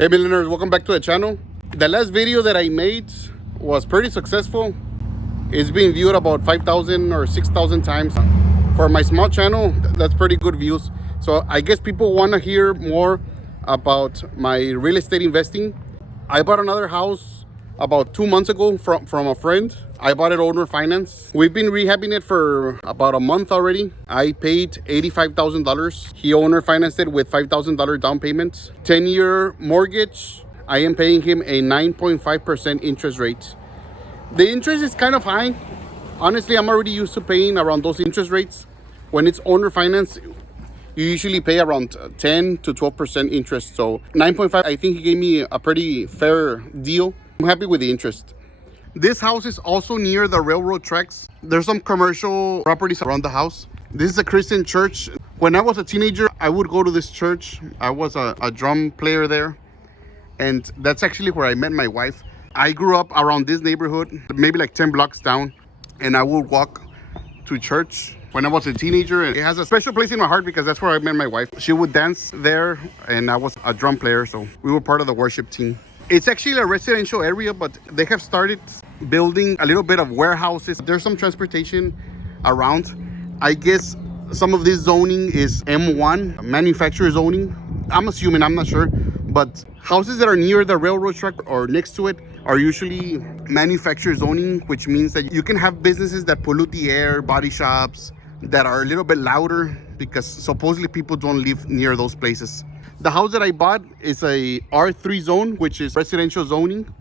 Hey millionaires, welcome back to the channel. The last video that I made was pretty successful. It's being viewed about 5,000 or 6,000 times. For my small channel, that's pretty good views. So I guess people want to hear more about my real estate investing. I bought another house about 2 months ago from a friend. I bought it owner finance. We've been rehabbing it for about a month already. I paid $85,000. He owner financed it with $5,000 down payment. 10-year mortgage. I am paying him a 9.5% interest rate. The interest is kind of high. Honestly, I'm already used to paying around those interest rates. When it's owner finance, you usually pay around 10 to 12% interest. So 9.5, I think he gave me a pretty fair deal. I'm happy with the interest. This house is also near the railroad tracks. There's some commercial properties around the house. This is a Christian church. When I was a teenager, I would go to this church. I was a drum player there. And that's actually where I met my wife. I grew up around this neighborhood, maybe like 10 blocks down. And I would walk to church when I was a teenager. And it has a special place in my heart because that's where I met my wife. She would dance there and I was a drum player. So we were part of the worship team. It's actually a residential area, but they have started building a little bit of warehouses. There's some transportation around. I guess some of this zoning is M1, manufacturer zoning. I'm assuming, I'm not sure. But houses that are near the railroad track or next to it are usually manufacturer zoning, which means that you can have businesses that pollute the air, body shops, that are a little bit louder because supposedly people don't live near those places. The house that I bought is a R3 zone, which is residential zoning.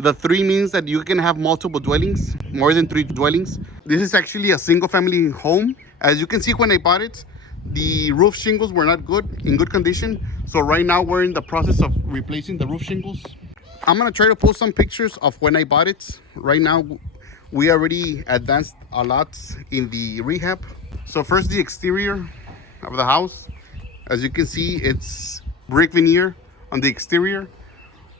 The 3 means that you can have multiple dwellings, more than 3 dwellings. This is actually a single family home. As you can see, when I bought it, the roof shingles were not in good condition. So right now we're in the process of replacing the roof shingles. I'm gonna try to post some pictures of when I bought it. Right now, we already advanced a lot in the rehab. So first, the exterior of the house. As you can see, it's brick veneer on the exterior.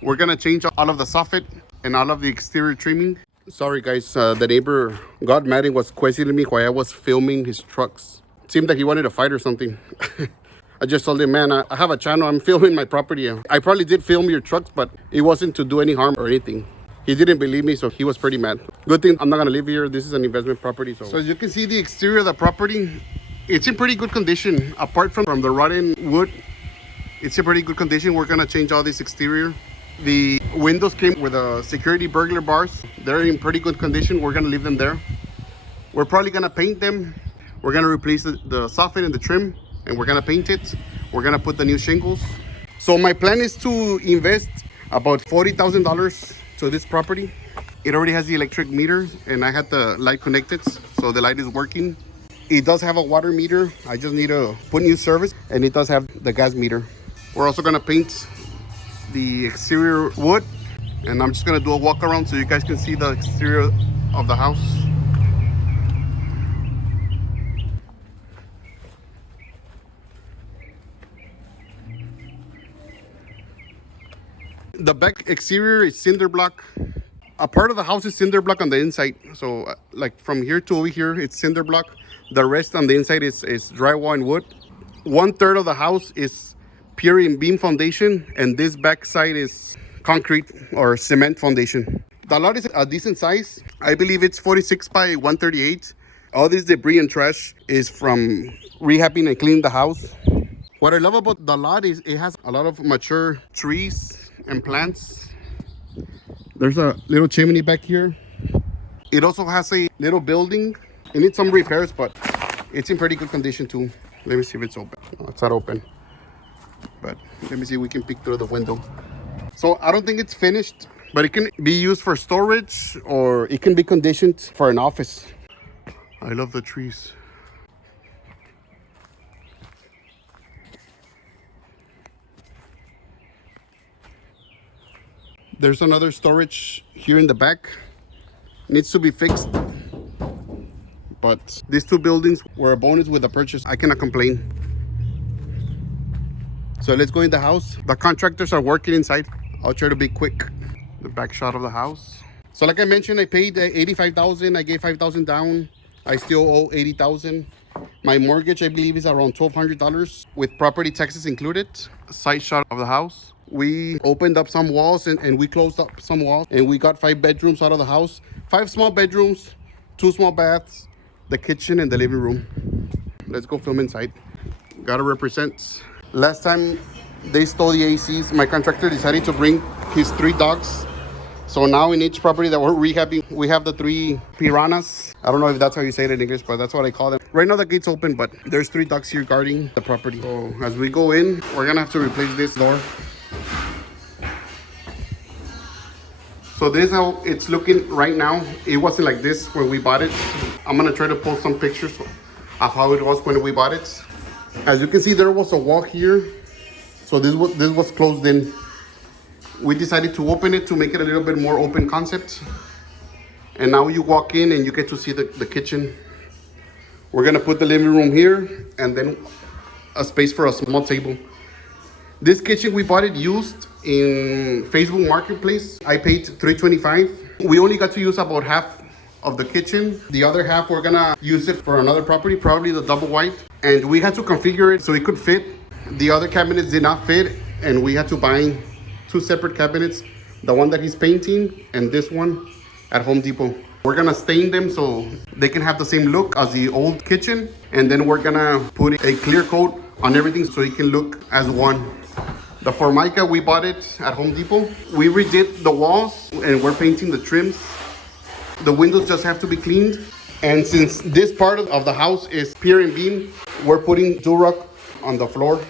We're gonna change all of the soffit and all of the exterior trimming. Sorry guys, the neighbor got mad and was questioning me while I was filming his trucks. It seemed like he wanted to fight or something. I just told him, man, I have a channel, I'm filming my property. I probably did film your trucks, but it wasn't to do any harm or anything. He didn't believe me, so he was pretty mad. Good thing I'm not gonna live here. This is an investment property. So as you can see, the exterior of the property, it's in pretty good condition. Apart from the rotten wood, it's in pretty good condition. We're gonna change all this exterior. The windows came with a security burglar bars. They're in pretty good condition. We're gonna leave them there. We're probably gonna paint them. We're gonna replace the soffit and the trim, and we're gonna paint it. We're gonna put the new shingles. So my plan is to invest about $40,000 to this property. It already has the electric meter, and I had the light connected, so the light is working. It does have a water meter. I just need to put new service, and it does have the gas meter. We're also gonna paint the exterior wood, and I'm just gonna do a walk around so you guys can see the exterior of the house. The back exterior is cinder block. A part of the house is cinder block on the inside. So like from here to over here, it's cinder block. The rest on the inside is drywall and wood. 1/3 of the house is pier and beam foundation, and this back side is concrete or cement foundation. The lot is a decent size. I believe it's 46 by 138. All this debris and trash is from rehabbing and cleaning the house. What I love about the lot is it has a lot of mature trees and plants. There's a little chimney back here. It also has a little building. It needs some repairs, but it's in pretty good condition too. Let me see if it's open. No, it's not open. But let me see if we can peek through the window. So I don't think it's finished, but it can be used for storage or it can be conditioned for an office. I love the trees. There's another storage here in the back. Needs to be fixed. But these 2 buildings were a bonus with the purchase. I cannot complain. So let's go in the house. The contractors are working inside. I'll try to be quick. The back shot of the house. So like I mentioned, I paid $85,000. I gave $5,000 down. I still owe $80,000. My mortgage, I believe, is around $1,200 with property taxes included. Side shot of the house. We opened up some walls and we closed up some walls, and we got 5 bedrooms out of the house. 5 small bedrooms, 2 small baths, the kitchen and the living room. Let's go film inside. Gotta represent. Last time they stole the ACs, my contractor decided to bring his 3 dogs. So now in each property that we're rehabbing, we have the 3 piranhas. I don't know if that's how you say it in English, but that's what I call them. Right now the gate's open, but there's 3 dogs here guarding the property. So as we go in, we're gonna have to replace this door. So this is how it's looking right now. It wasn't like this when we bought it. I'm gonna try to post some pictures of how it was when we bought it. As you can see, there was a wall here. So this was closed in. We decided to open it to make it a little bit more open concept. And now you walk in and you get to see the kitchen. We're gonna put the living room here and then a space for a small table. This kitchen, we bought it used in Facebook Marketplace. I paid $325. We only got to use about half of the kitchen. The other half, we're gonna use it for another property, probably the double wide. And we had to configure it so it could fit. The other cabinets did not fit, and we had to buy 2 separate cabinets, the one that he's painting and this one at Home Depot. We're gonna stain them so they can have the same look as the old kitchen, and then we're gonna put a clear coat on everything so it can look as one. The Formica, we bought it at Home Depot. We redid the walls and we're painting the trims. The windows just have to be cleaned. And since this part of the house is pier and beam, we're putting Durock on the floor.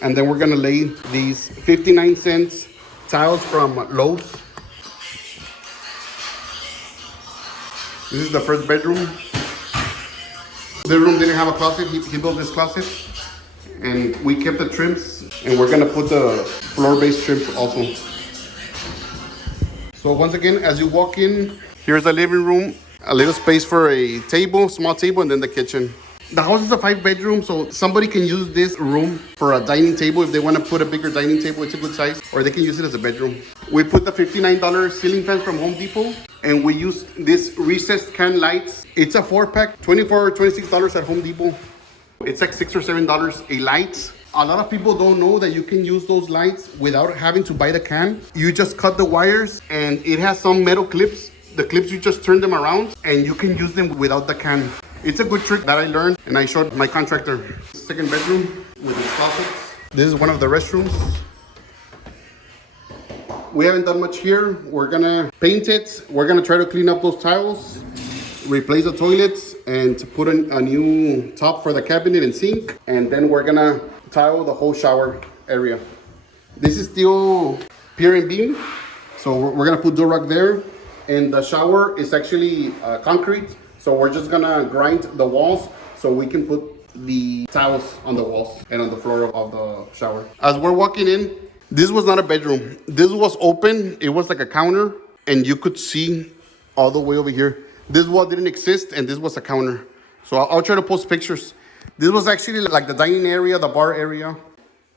And then we're gonna lay these 59-cent tiles from Lowe's. This is the first bedroom. The room didn't have a closet. He built this closet. And we kept the trims, and we're gonna put the floor-based trims also. So once again, as you walk in, here's the living room, a little space for a table, small table, and then the kitchen. The house is a 5-bedroom, so somebody can use this room for a dining table. If they want to put a bigger dining table, it's a good size, or they can use it as a bedroom. We put the $59 ceiling fan from Home Depot, and we used this recessed can lights. It's a 4-pack, $24 or $26 at Home Depot. It's like $6 or $7 a light. A lot of people don't know that you can use those lights without having to buy the can. You just cut the wires, and it has some metal clips. The clips, you just turn them around and you can use them without the can. It's a good trick that I learned and I showed my contractor. Second bedroom with its closets. This is one of the restrooms. We haven't done much here. We're gonna paint it. We're gonna try to clean up those tiles, replace the toilets, and put a new top for the cabinet and sink. And then we're gonna tile the whole shower area. This is still pier and beam, so we're gonna put Durock there. And the shower is actually concrete, so we're just gonna grind the walls so we can put the tiles on the walls and on the floor of the shower. As we're walking in, this was not a bedroom. This was open. It was like a counter, and you could see all the way over here. This wall didn't exist, and this was a counter. So I'll try to post pictures. This was actually like the dining area, the bar area.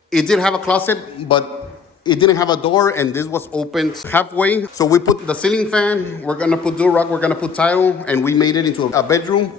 It did have a closet, but it didn't have a door, and this was open halfway. So we put the ceiling fan, we're gonna put Durock, we're gonna put tile, and we made it into a bedroom.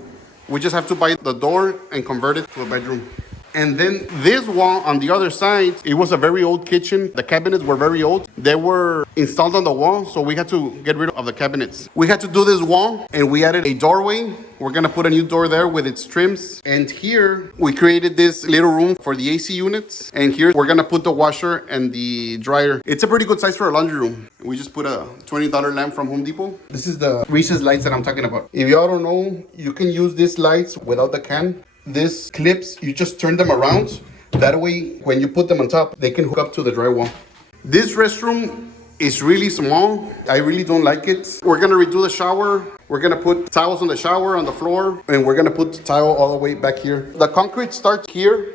We just have to buy the door and convert it to a bedroom. And then this wall on the other side, it was a very old kitchen. The cabinets were very old. They were installed on the wall, so we had to get rid of the cabinets. We had to do this wall, and we added a doorway. We're gonna put a new door there with its trims. And here, we created this little room for the AC units. And here, we're gonna put the washer and the dryer. It's a pretty good size for a laundry room. We just put a $20 lamp from Home Depot. This is the recessed lights that I'm talking about. If y'all don't know, you can use these lights without the can. These clips, you just turn them around. That way, when you put them on top, they can hook up to the drywall. This restroom is really small. I really don't like it. We're gonna redo the shower. We're gonna put towels on the shower, on the floor, and we're gonna put tile all the way back here. The concrete starts here.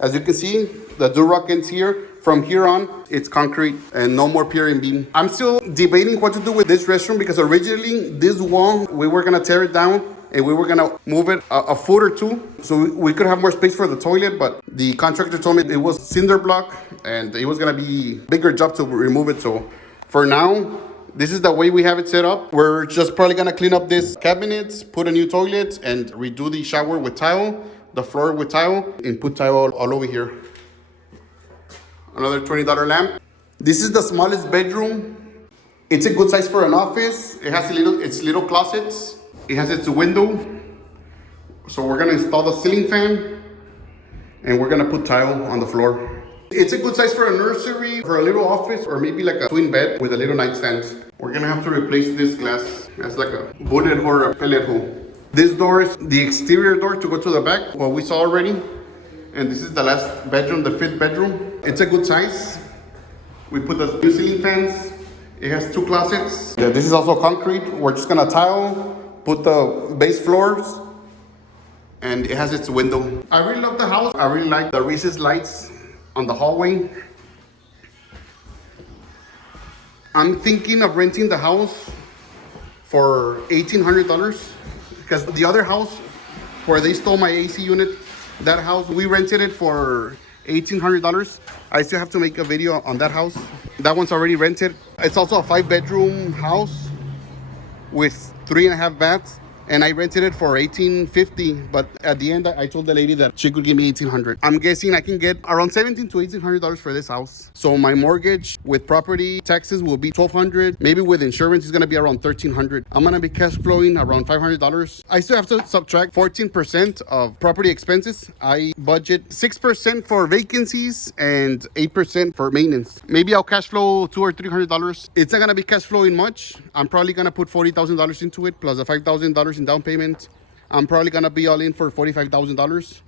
As you can see, the Durock ends here. From here on, it's concrete and no more pier and beam. I'm still debating what to do with this restroom because originally this wall, we were gonna tear it down and we were gonna move it a foot or two so we could have more space for the toilet, but the contractor told me it was cinder block and it was gonna be a bigger job to remove it. So for now, this is the way we have it set up. We're just probably gonna clean up this cabinets, put a new toilet, and redo the shower with tile, the floor with tile, and put tile all over here. Another $20 lamp. This is the smallest bedroom. It's a good size for an office. It has its little closets. It has its window. So we're gonna install the ceiling fan and we're gonna put tile on the floor. It's a good size for a nursery, for a little office, or maybe like a twin bed with a little nightstand. We're gonna have to replace this glass. That's like a bullet hole or a pellet hole. This door is the exterior door to go to the back, what we saw already. And this is the last bedroom, the 5th bedroom. It's a good size. We put the new ceiling fans. It has 2 closets. Yeah, this is also concrete. We're just gonna tile, put the base floors, and it has its window. I really love the house. I really like the recessed lights on the hallway. I'm thinking of renting the house for $1,800 because the other house where they stole my AC unit, that house, we rented it for $1,800. I still have to make a video on that house. That one's already rented. It's also a 5-bedroom house with 3.5 baths. And I rented it for $1,850, but at the end, I told the lady that she could give me $1,800. I'm guessing I can get around $1,700 to $1,800 for this house. So my mortgage with property taxes will be $1,200. Maybe with insurance, it's gonna be around $1,300. I'm gonna be cash flowing around $500. I still have to subtract 14% of property expenses. I budget 6% for vacancies and 8% for maintenance. Maybe I'll cash flow $200 or $300. It's not gonna be cash flowing much. I'm probably gonna put $40,000 into it plus the $5,000 in down payment. I'm probably gonna be all in for $45,000.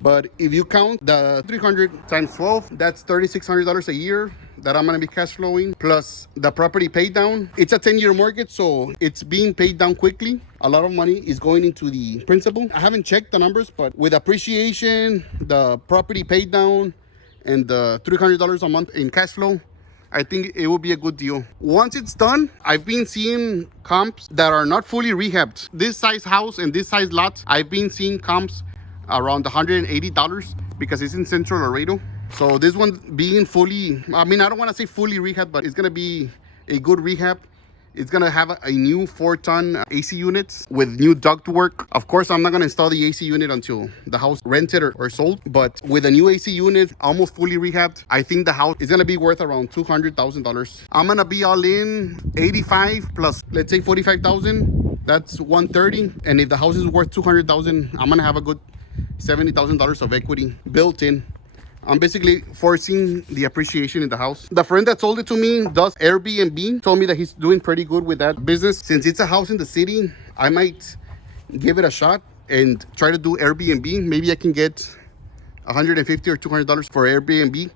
But if you count the 300 times 12, that's $3,600 a year that I'm gonna be cash flowing, plus the property paid down. It's a 10-year mortgage, so it's being paid down quickly. A lot of money is going into the principal. I haven't checked the numbers, but with appreciation, the property paid down, and the $300 a month in cash flow, I think it will be a good deal. Once it's done, I've been seeing comps that are not fully rehabbed. This size house and this size lot, I've been seeing comps around $180 because it's in Central Laredo. So this one being fully, I mean, I don't want to say fully rehabbed, but it's gonna be a good rehab. It's gonna have a new 4-ton AC unit with new ductwork. Of course, I'm not gonna install the AC unit until the house rented or sold, but with a new AC unit, almost fully rehabbed, I think the house is gonna be worth around $200,000. I'm gonna be all in 85 plus, let's say 45,000. That's 130. And if the house is worth 200,000, I'm gonna have a good $70,000 of equity built in. I'm basically forcing the appreciation in the house. The friend that sold it to me does Airbnb, told me that he's doing pretty good with that business. Since it's a house in the city, I might give it a shot and try to do Airbnb. Maybe I can get $150 or $200 for Airbnb.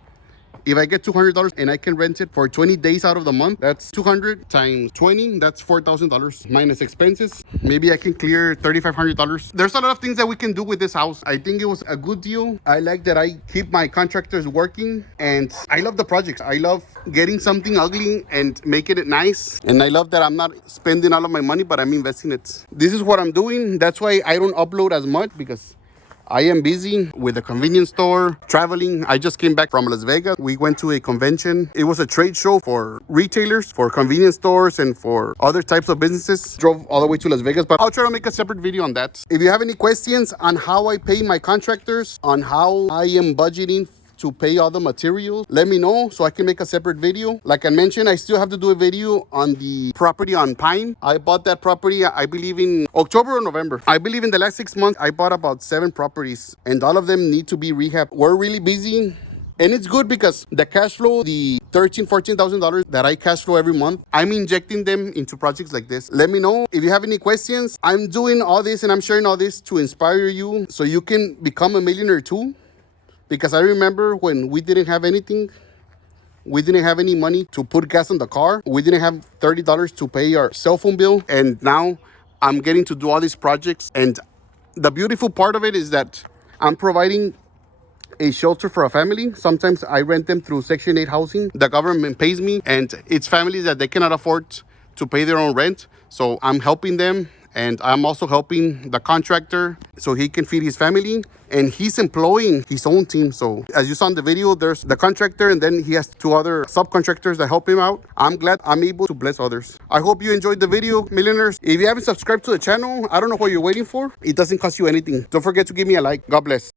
If I get $200 and I can rent it for 20 days out of the month, that's 200 times 20, that's $4,000 minus expenses. Maybe I can clear $3,500. There's a lot of things that we can do with this house. I think it was a good deal. I like that I keep my contractors working, and I love the projects. I love getting something ugly and making it nice. And I love that I'm not spending all of my money, but I'm investing it. This is what I'm doing. That's why I don't upload as much, because I am busy with a convenience store, traveling. I just came back from Las Vegas. We went to a convention. It was a trade show for retailers, for convenience stores, and for other types of businesses. Drove all the way to Las Vegas, but I'll try to make a separate video on that. If you have any questions on how I pay my contractors, on how I am budgeting to pay all the materials, let me know so I can make a separate video. Like I mentioned, I still have to do a video on the property on Pine. I bought that property, I believe, in October or November. I believe in the last 6 months, I bought about 7 properties, and all of them need to be rehabbed. We're really busy. And it's good because the cash flow, the $13,000-$14,000 that I cash flow every month, I'm injecting them into projects like this. Let me know if you have any questions. I'm doing all this and I'm sharing all this to inspire you so you can become a millionaire too. Because I remember when we didn't have anything, we didn't have any money to put gas in the car. We didn't have $30 to pay our cell phone bill. And now I'm getting to do all these projects. And the beautiful part of it is that I'm providing a shelter for a family. Sometimes I rent them through Section 8 housing. The government pays me, and it's families that they cannot afford to pay their own rent. So I'm helping them. And I'm also helping the contractor so he can feed his family. And he's employing his own team. So as you saw in the video, there's the contractor, and then he has 2 other subcontractors that help him out. I'm glad I'm able to bless others. I hope you enjoyed the video, millionaires. If you haven't subscribed to the channel, I don't know what you're waiting for. It doesn't cost you anything. Don't forget to give me a like. God bless.